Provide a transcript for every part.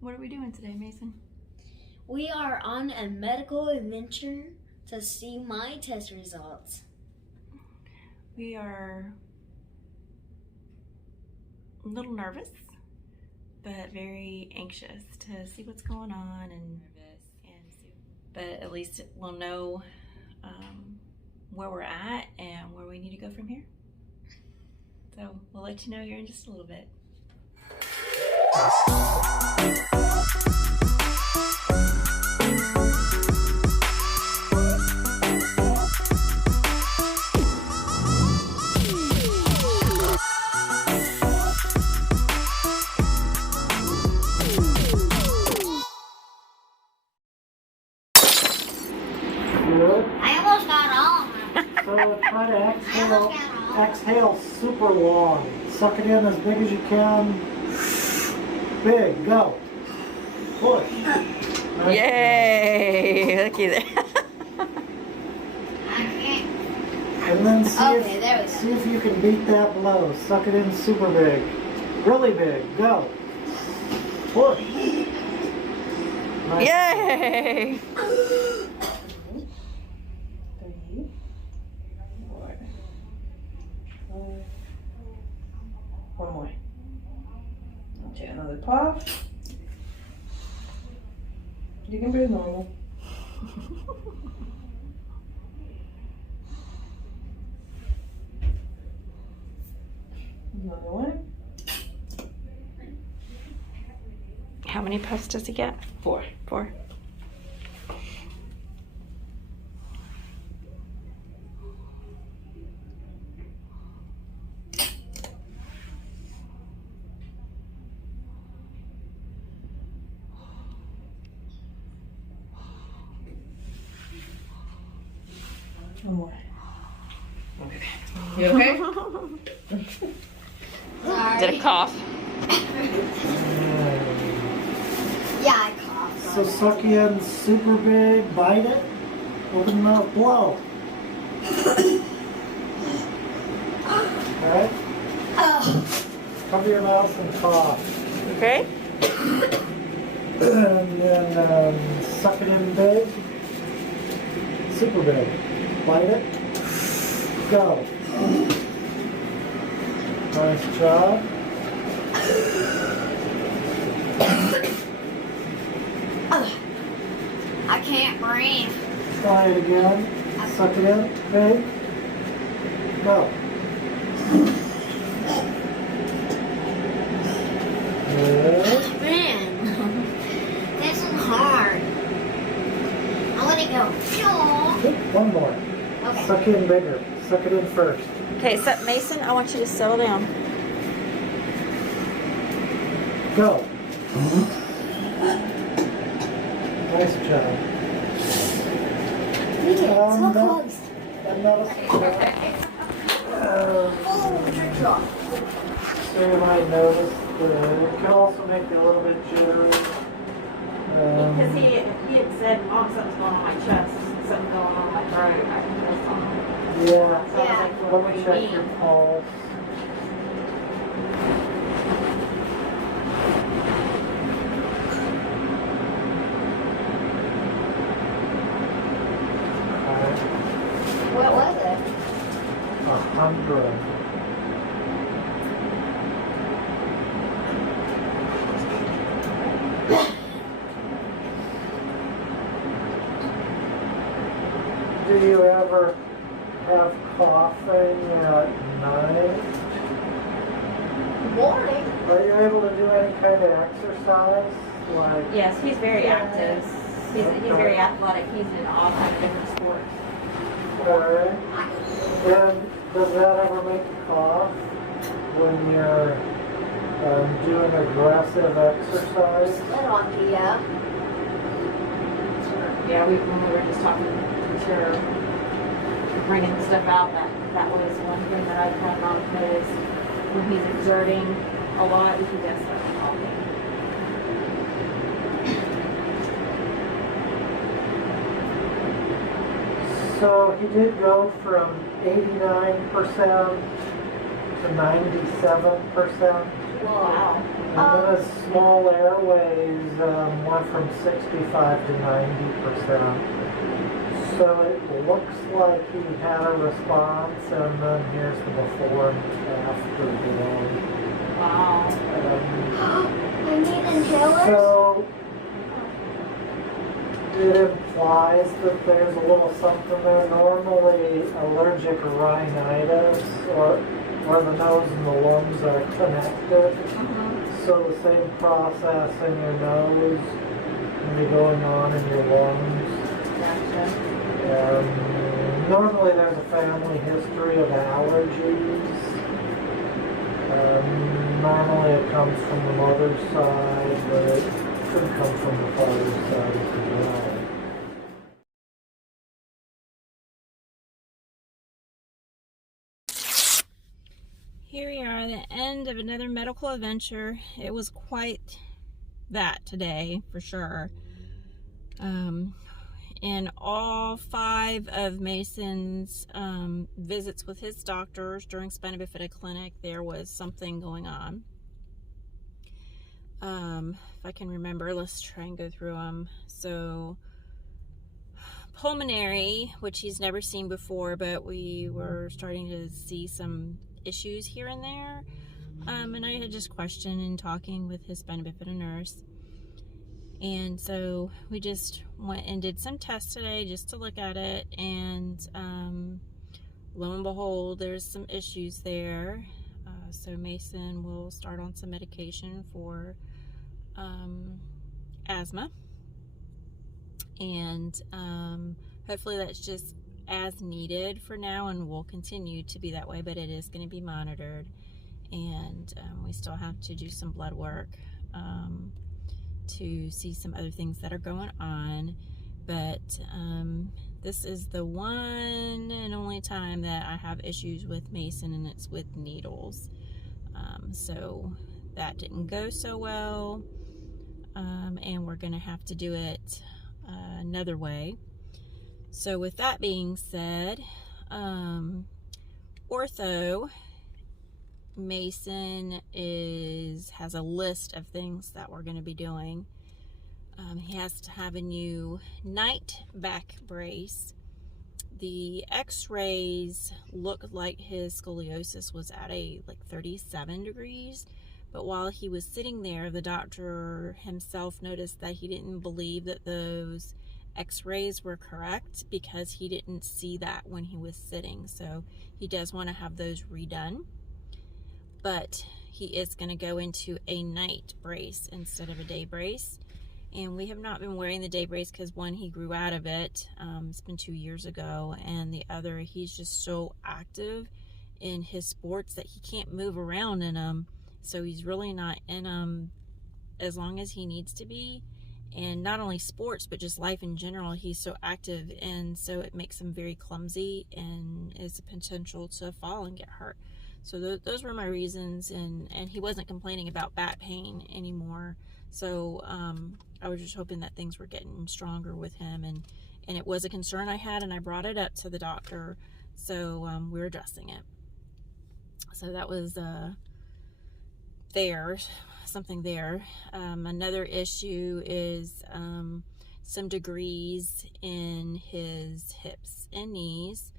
What are we doing today, Mason? We are on a medical adventure to see my test results. We are a little nervous, but very anxious to see what's going on but at least we'll know where we're at and where we need to go from here. So we'll let you know here in just a little bit. I almost got all. So try to exhale super long. Suck it in as big as you can. Big, go. Push. Nice. Yay! Looky there. And then see if you can beat that blow. Suck it in super big. Really big, go. Push. Nice. Yay! 1 more. I'll take another puff. You can breathe normal. Another one. How many puffs does he get? 4. 4. One more. Okay. You okay? Sorry. Did it cough? Yeah, I coughed. So suck in super big, bite it, open the mouth, blow. Alright? Cover your mouth and cough. Okay. And then suck it in big, super big. Bite it, go. Nice job. I can't breathe. Try it again. Suck it in, big, go. Good. Man, this is hard. I want to go. One more. Okay. Suck in bigger. Suck it in first. Okay, so Mason, I want you to settle down. Go. Nice job. So close. And notice so you might notice that it can also make you a little bit jittery. Because he had said, Mom, something's going on my chest, something going on my throat. I can feel something. Yeah. So I was like, well, Let me check your pulse. What was it? 100. Do you ever have coughing at night? Morning. Are you able to do any kind of exercise? Like, Yes, he's very active. He's very athletic. He's in all kinds of different sports. alright. And does that ever make you cough when you're doing aggressive exercise? Yeah. Yeah, when we were just talking to her, bringing stuff out, that was one thing that I found on because when he's exerting a lot, he does start coughing. So he did go from 89% to 97%. Wow. then his small airways went from 65 to 90%. So it looks like he had a response, and then here's the before and after below. Wow. I need inhalers. So it implies that there's a little something there. Normally allergic rhinitis, or where the nose and the lungs are connected. So the same process in your nose can be going on in your lungs. Gotcha. Normally there's a family history of allergies. Normally it comes from the mother's side, but it could come from the father's side as well. Here we are, the end of another medical adventure. It was quite that today, for sure. In all 5 of Mason's visits with his doctors during Spina Bifida Clinic, there was something going on. If I can remember, let's try and go through them. So, Pulmonary, which he's never seen before, but we were starting to see some issues here and there. And I had just questioned and talking with his Spina Bifida nurse. And so we just went and did some tests today just to look at it, and lo and behold, there's some issues there. So Mason will start on some medication for asthma, and hopefully that's just as needed for now, and will continue to be that way, but it is going to be monitored, and we still have to do some blood work to see some other things that are going on. But this is the one and only time that I have issues with Mason, and it's with needles. So that didn't go so well, and we're gonna have to do it another way. So with that being said, Ortho, Mason has a list of things that we're going to be doing. He has to have a new night back brace. The x-rays looked like his scoliosis was at a 37 degrees, but while he was sitting there, the doctor himself noticed that he didn't believe that those x-rays were correct because he didn't see that when he was sitting. So he does want to have those redone. But he is going to go into a night brace instead of a day brace. And we have not been wearing the day brace because, one, he grew out of it. It's been 2 years ago. And the other, he's just so active in his sports that he can't move around in them. So he's really not in them as long as he needs to be. And not only sports, but just life in general, he's so active. And so it makes him very clumsy and is a potential to fall and get hurt. So those were my reasons, and he wasn't complaining about back pain anymore. So I was just hoping that things were getting stronger with him, and it was a concern I had, and I brought it up to the doctor. So we're addressing it. So that was something there. Another issue is some degrees in his hips and knees.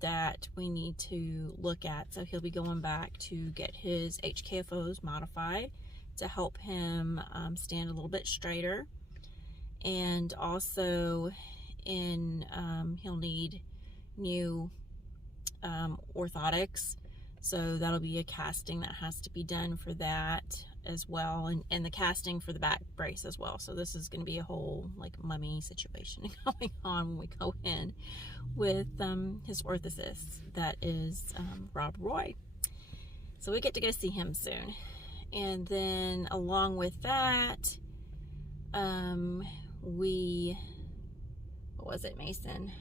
That we need to look at. So he'll be going back to get his HKFOs modified to help him stand a little bit straighter. And also he'll need new orthotics. So that'll be a casting that has to be done for that as well, and the casting for the back brace as well. So this is going to be a whole mummy situation going on when we go in with his orthosist, that is Rob Roy. So we get to go see him soon. And then along with that, what was it, Mason?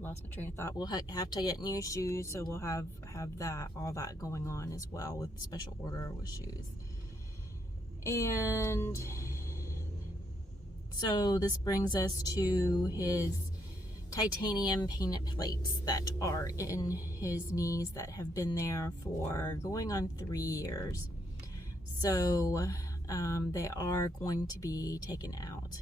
Lost my train of thought. We'll have to get new shoes, so we'll have all that going on as well with special order with shoes. And so this brings us to his titanium painted plates that are in his knees that have been there for going on 3 years. So they are going to be taken out.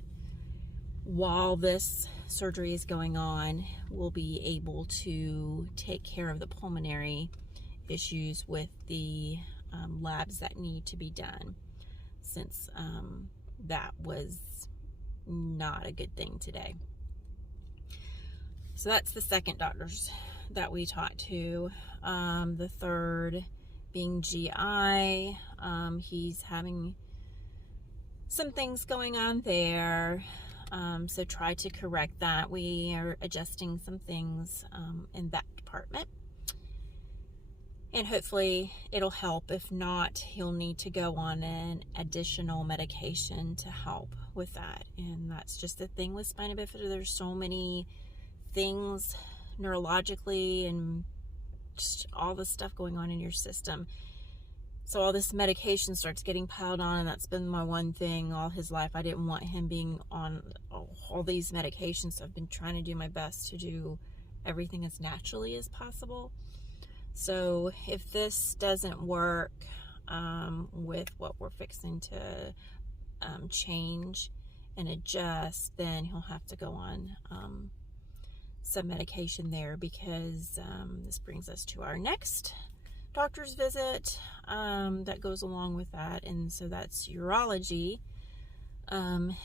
While this surgery is going on, we'll be able to take care of the pulmonary issues with the labs that need to be done, since that was not a good thing today. So that's the second doctors that we talked to. The third being GI. He's having some things going on there. So try to correct that. We are adjusting some things in that department. And hopefully it'll help. If not, he'll need to go on an additional medication to help with that. And that's just the thing with spina bifida. There's so many things neurologically and just all the stuff going on in your system. So all this medication starts getting piled on, and that's been my one thing all his life. I didn't want him being on all these medications, so I've been trying to do my best to do everything as naturally as possible. So if this doesn't work with what we're fixing to change and adjust, then he'll have to go on some medication there, because this brings us to our next doctor's visit that goes along with that, and so that's urology.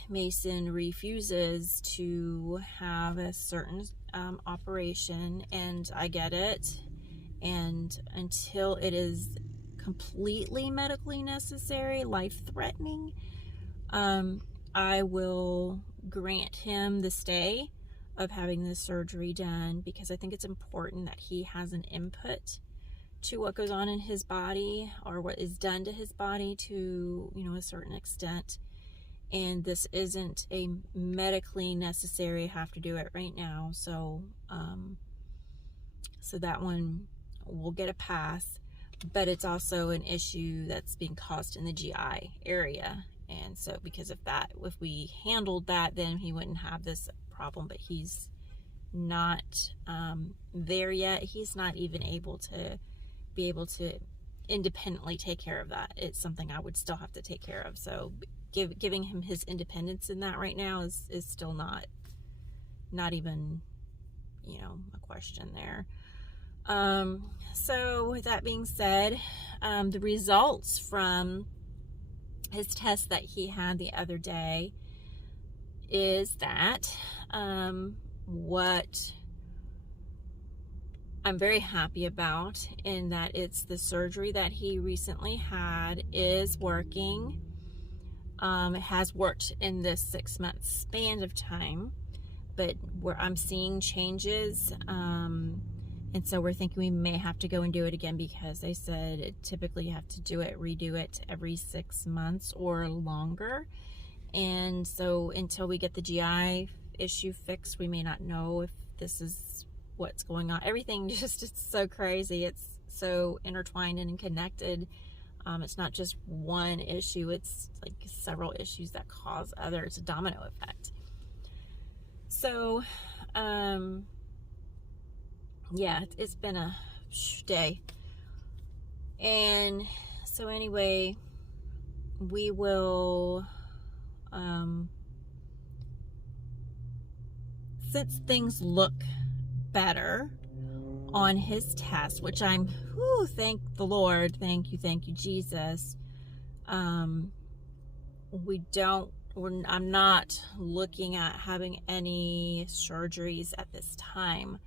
Mason refuses to have a certain operation, and I get it, and until it is completely medically necessary, life-threatening, I will grant him the stay of having this surgery done, because I think it's important that he has an input to what goes on in his body, or what is done to his body to, a certain extent. And this isn't a medically necessary have to do it right now. So so that one will get a pass, but it's also an issue that's being caused in the GI area. And so because of that, if we handled that, then he wouldn't have this problem, but he's not there yet. He's not even able to be able to independently take care of that. It's something I would still have to take care of. So giving him his independence in that right now is still not even, a question there. So with that being said, the results from his test that he had the other day is that what I'm very happy about, in that it's the surgery that he recently had is working. It has worked in this 6-month span of time, but where I'm seeing changes, and so we're thinking we may have to go and do it again, because they said typically you have to redo it every 6 months or longer. And so until we get the GI issue fixed, we may not know if this is what's going on. Everything just, it's so crazy. It's so intertwined and connected. It's not just one issue. It's like several issues that cause others. It's a domino effect. So, yeah, it's been a day. And so anyway, we will, since things look better on his test, which I'm, thank the Lord, thank you Jesus. I'm not looking at having any surgeries at this time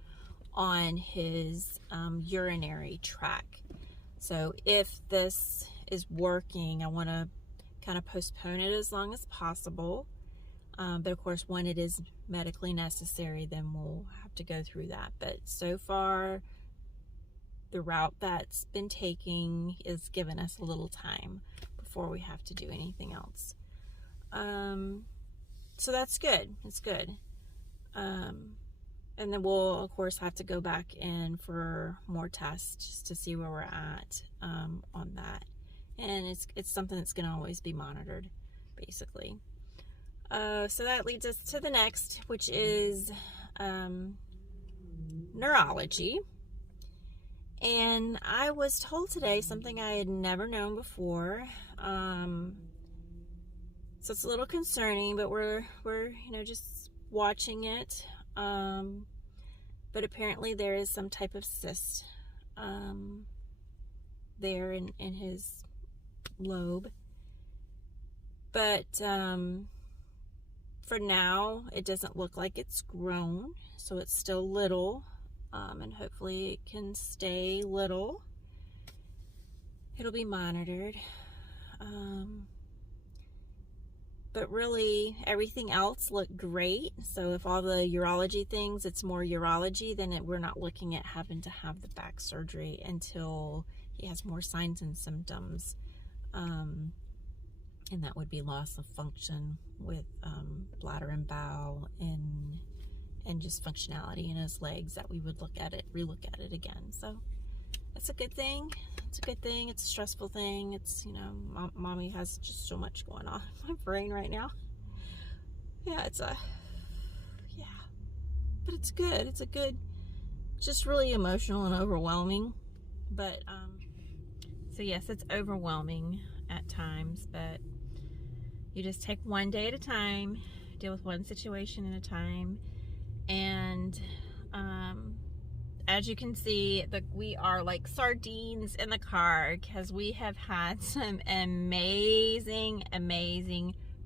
on his urinary tract. So if this is working, I want to kind of postpone it as long as possible. But of course, when it is medically necessary, then we'll have to go through that. But so far, the route that's been taking is giving us a little time before we have to do anything else. So that's good. It's good. And then we'll, of course, have to go back in for more tests just to see where we're at on that. And it's something that's going to always be monitored, basically. So that leads us to the next, which is neurology. And I was told today something I had never known before. So it's a little concerning, but we're just watching it. But apparently there is some type of cyst there in his lobe. But for now, it doesn't look like it's grown, so it's still little, and hopefully it can stay little. It'll be monitored. But really, everything else looked great. So if all the urology things, it's more urology, then we're not looking at having to have the back surgery until he has more signs and symptoms. And that would be loss of function with bladder and bowel and just functionality in his legs, that we would relook at it again. So that's a good thing. It's a good thing. It's a stressful thing. It's, mommy has just so much going on in my brain right now. Yeah, but it's good. It's just really emotional and overwhelming. But, so yes, it's overwhelming at times, but you just take one day at a time, deal with one situation at a time. And, as you can see, we are like sardines in the car, because we have had some amazing,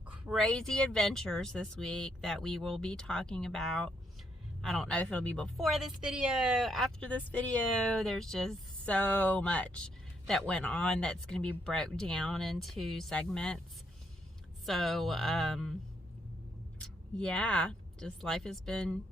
crazy adventures this week that we will be talking about. I don't know if it'll be before this video, after this video. There's just so much that went on that's going to be broke down into segments. So, yeah, just life has been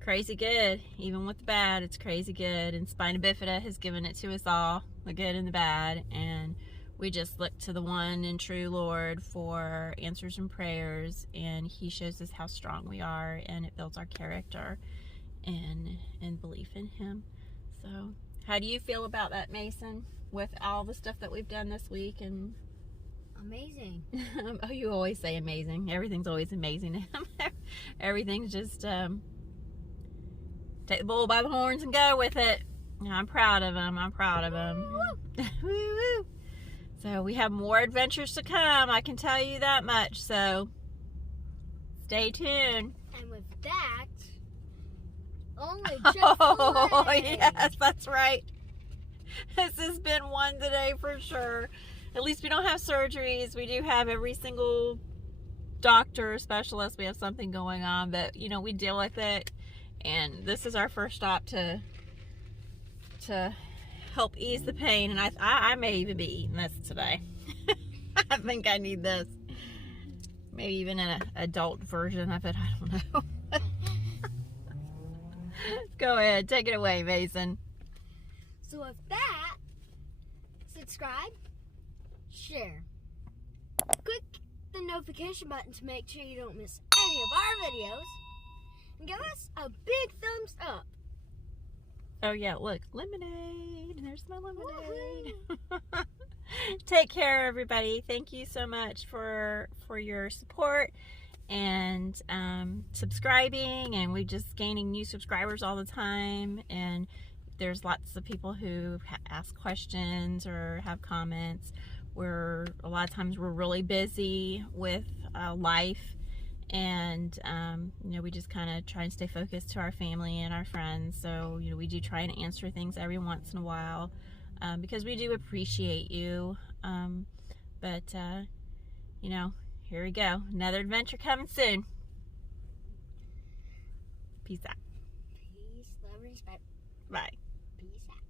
crazy good. Even with the bad, it's crazy good. And Spina Bifida has given it to us all, the good and the bad. And we just look to the one and true Lord for answers and prayers. And He shows us how strong we are, and it builds our character and belief in Him. So, how do you feel about that, Mason? With all the stuff that we've done this week? And amazing. Oh, you always say amazing. Everything's always amazing to him. Everything's just take the bull by the horns and go with it. I'm proud of him. Woo, woo. So we have more adventures to come, I can tell you that much. So stay tuned. And with that, only Chick-fil-A. Oh, yes, that's right. This has been one today for sure. At least we don't have surgeries. We do have every single doctor, specialist. We have something going on, but we deal with it. And this is our first stop to help ease the pain. And I may even be eating this today. I think I need this. Maybe even an adult version of it. I don't know. Go ahead, take it away, Mason. So with that, subscribe, share, click the notification button to make sure you don't miss any of our videos, and give us a big thumbs up. Oh yeah, look, lemonade. There's my lemonade. Take care, everybody. Thank you so much for your support and subscribing, and we're just gaining new subscribers all the time. And there's lots of people who ask questions or have comments. A lot of times we're really busy with life, and we just kind of try and stay focused to our family and our friends. So we do try and answer things every once in a while, because we do appreciate you. But here we go, another adventure coming soon. Peace out. Peace, love, and respect. Bye. Peace out.